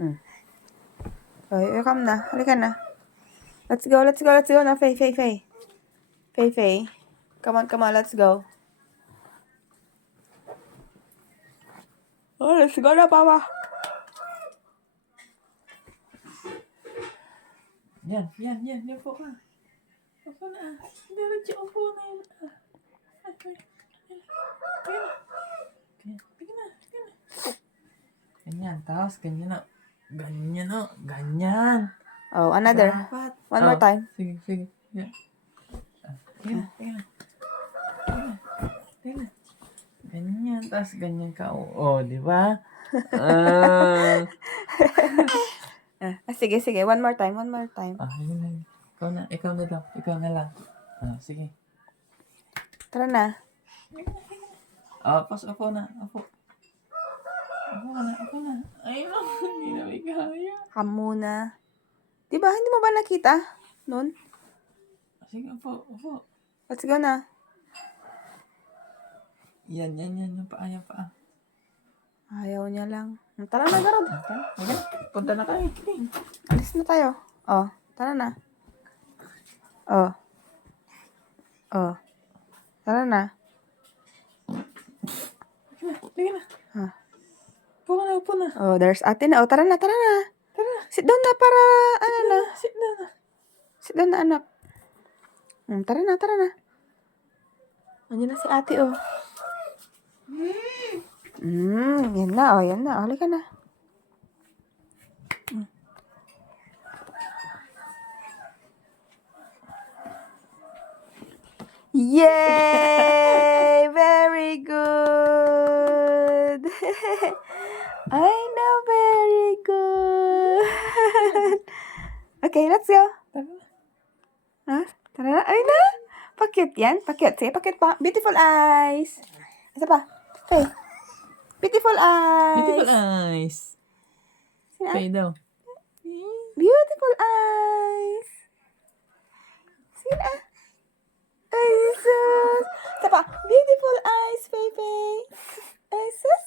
Mm. Oh, you come na. Halika na. Let's go na, Faye. Faye. Come on, let's go. Oh, let's go na, Papa. Yan po ka. Upo na. Diretso, upo na yun. Okay. Ganyan, tapos ganyan na. Ganyan. Oh, another. Dapat. One more time. Sige. Yan. Tingnan. Ganyan, tapos ganyan ka. Oo, di ba? Sige. One more time. Yun. Ikaw na daw. Ikaw na lang. Sige. Tara na. Upo na. Upo na. Ay, no. Hindi na may kaya. Come muna. Diba, hindi mo ba nakita? Noon? Sige, upo. Let's go na. Yan. Yung paa. Ayaw niya lang. Tara na, Garod. Okay. Punta na tayo. Alis na tayo. Oh, tara na. Oh. Tara na. Sige na. Upo na. Oh, there's ate na. Oh, tara na. Sit down na para, Sit down na, anak. Tara na. Andiyan na si ate, oh. Yan na. Halika na. Yay! Very good. I know, very good. Okay, let's go. Tara na. Ay na. Pakit yan. Sige, pakit pa. Beautiful eyes. Isa pa. Faye. Beautiful eyes. Sino? Faye daw. Beautiful eyes. Sino? Ay, sus. Isa pa. Beautiful eyes, Faye. Ay, sus.